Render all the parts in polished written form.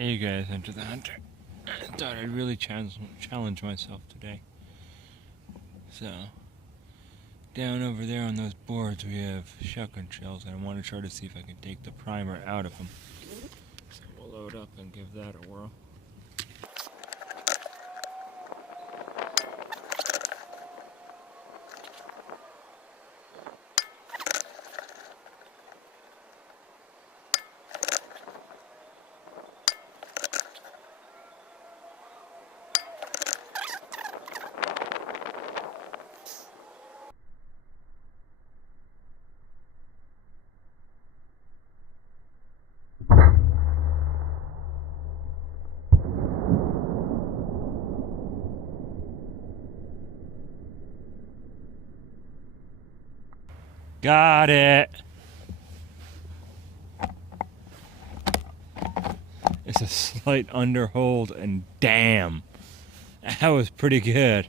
Hey guys, Enter the Hunter. I thought I'd really challenge myself today. So, down over there on those boards we have shotgun shells, and I want to try to see if I can take the primer out of them. So we'll load up and give that a whirl. Got it! It's a slight underhold, and damn, that was pretty good.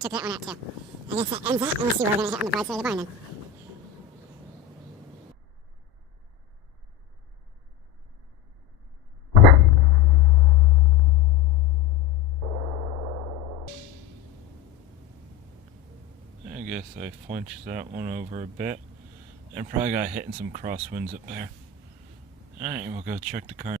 Took that one out too. I guess that ends that. And we'll see where we're going to hit on the broadside of the barn then. I guess I flinched that one over a bit and probably got hit in some crosswinds up there. Alright, we'll go check the car.